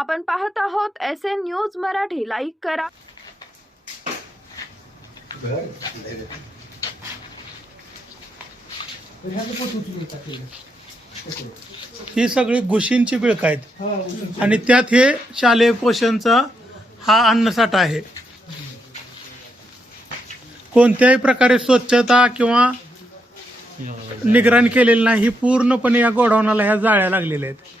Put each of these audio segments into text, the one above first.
आपण पाहत आहोत S N news Marathi like करा ही सगळी गुशींची बिळक आहेत आणि त्यात हे शालेय पोषणचा हा अन्नसाठा आहे कोणत्याही प्रकारे स्वच्छता किंवा निगराणी केलेली नाही ही पूर्णपणे या गोडाऊनाला ह्या जाळ्या लागलेल्या आहेत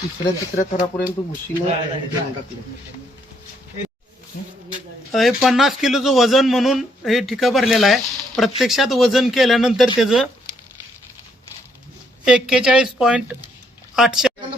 तिसऱ्या थरापर्यंत हे पन्नास किलोचं वजन म्हणून हे ठिका भरलेलं आहे प्रत्यक्षात वजन केल्यानंतर त्याच एक्केचाळीस पॉईंट आठशे अजून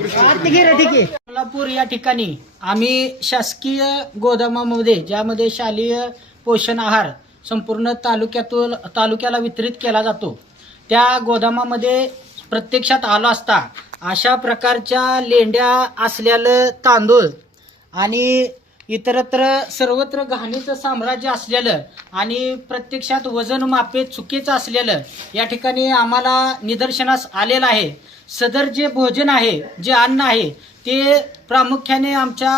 कोल्हापूर या ठिकाणी आम्ही शासकीय गोदामामध्ये ज्यामध्ये शालेय पोषण आहार संपूर्ण तालुक्यातून तालुक्याला वितरित केला जातो त्या गोदामामध्ये प्रत्यक्षात आलो असता अशा प्रकारच्या लेंड्या असलेलं तांदूळ आणि इतरत्र सर्वत्र घाणीचं साम्राज्य असलेलं आणि प्रत्यक्षात वजन मापे चुकीचं असलेलं या ठिकाणी आम्हाला निदर्शनास आलेलं आहे सदर जे भोजन आहे जे अन्न आहे ते प्रामुख्याने आमच्या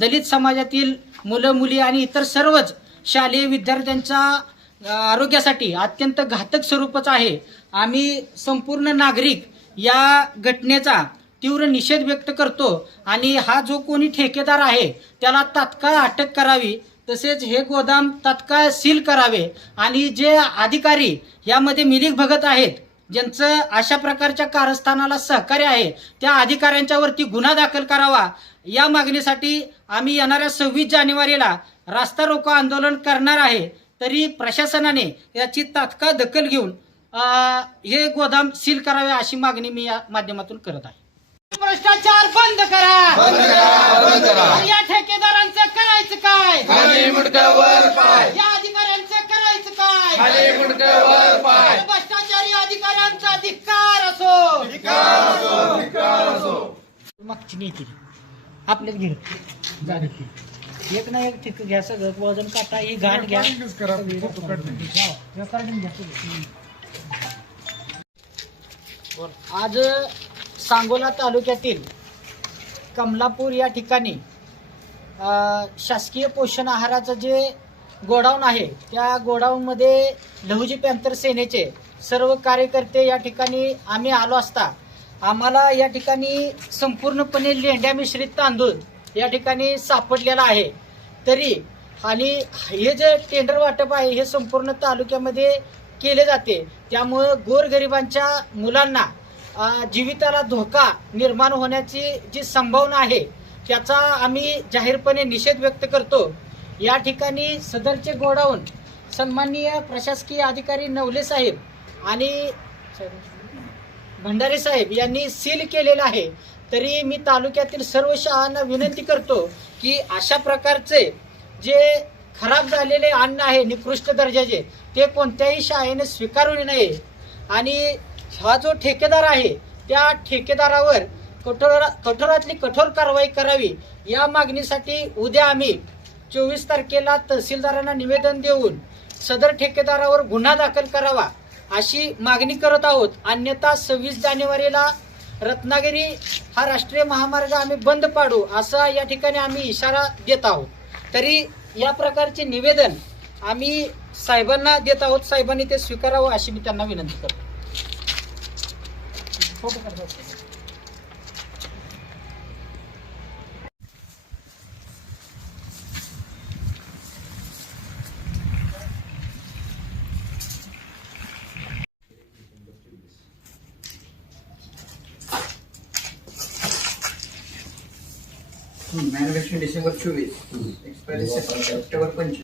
दलित समाजातील मुलं मुली आणि इतर सर्वच शालेय विद्यार्थ्यांच्या आरोग्यासाठी अत्यंत घातक स्वरूपच आहे आम्ही संपूर्ण नागरिक या घटनेचा तीव्र निषेध व्यक्त करतो आणि हा जो कोणी ठेकेदार आहे त्याला तात्काळ अटक करावी तसेच हे गोदाम तात्काळ सील करावे आणि जे अधिकारी यामध्ये मिलिक भगत आहेत ज्यांचं अशा प्रकारच्या कारस्थानाला सहकार्य आहे त्या अधिकाऱ्यांच्यावरती गुन्हा दाखल करावा या मागणीसाठी आम्ही येणाऱ्या सव्वीस जानेवारीला रास्ता रोको आंदोलन करणार आहे तरी प्रशासनाने याची तात्काळ दखल घेऊन हे गोदाम सील करावे अशी मागणी मी या माध्यमातून करत आहे भ्रष्टाचार बंद करा बंद करा बंद करा या ठेकेदारांचं करायचं काय खाली मुंडकं पाय या अधिकाऱ्यांचं करायचं काय खाली मुंडकं पाय भ्रष्टाचारी अधिकाऱ्यांचा अधिकार असो अधिकार असो अधिकार असो मागची नाही घेऊन एक ना एक ठीक घ्या सगळं वजन काटा ही घाण घ्या आज सांगोला तालुक्यातील कमलापूर या ठिकाणी शासकीय पोषण आहाराचं जे गोडाऊन आहे त्या गोडाऊनमध्ये लहुजी पॅन्थर सेनेचे सर्व कार्यकर्ते या ठिकाणी आम्ही आलो असता आम्हाला या ठिकाणी संपूर्णपणे लेंड्या मिश्रित तांदूळ या ठिकाणी सापडलेला आहे तरी आणि हे जे टेंडर वाटप आहे हे संपूर्ण तालुक्यामध्ये केले जाते त्यामुळं गोरगरिबांच्या मुलांना जीविताला धोका निर्माण होण्याची जी संभावना आहे त्याचा आम्ही जाहीरपणे निषेध व्यक्त करतो या ठिकाणी सदरचे गोडाऊन सन्माननीय प्रशासकीय अधिकारी नवले साहेब आणि भंडारे साहेब यांनी सील केलेलं आहे तरी मी तालुक्यातील सर्व शाळांना विनंती करतो की अशा प्रकारचे जे खराब झालेले अन्न आहे निकृष्ट दर्जाचे ते कोणत्याही शाळेने स्वीकारू नये आणि हा जो ठेकेदार आहे त्या ठेकेदारावर कठोर कठोरातली कठोर कारवाई करावी या मागणीसाठी उद्या आम्ही चोवीस तारखेला तहसीलदारांना निवेदन देऊन सदर ठेकेदारावर गुन्हा दाखल करावा अशी मागणी करत आहोत अन्यथा सव्वीस जानेवारीला रत्नागिरी हा राष्ट्रीय महामार्ग आम्ही बंद पाडू असा या ठिकाणी आम्ही इशारा देत आहोत तरी या प्रकारचे निवेदन आम्ही साहेबांना देत आहोत साहेबांनी ते स्वीकारावं अशी मी त्यांना विनंती करतो मॅन्युफॅक्चरिंग डिसेंबर चोवीस एक्सपायरी सप्टेंबर पंचवीस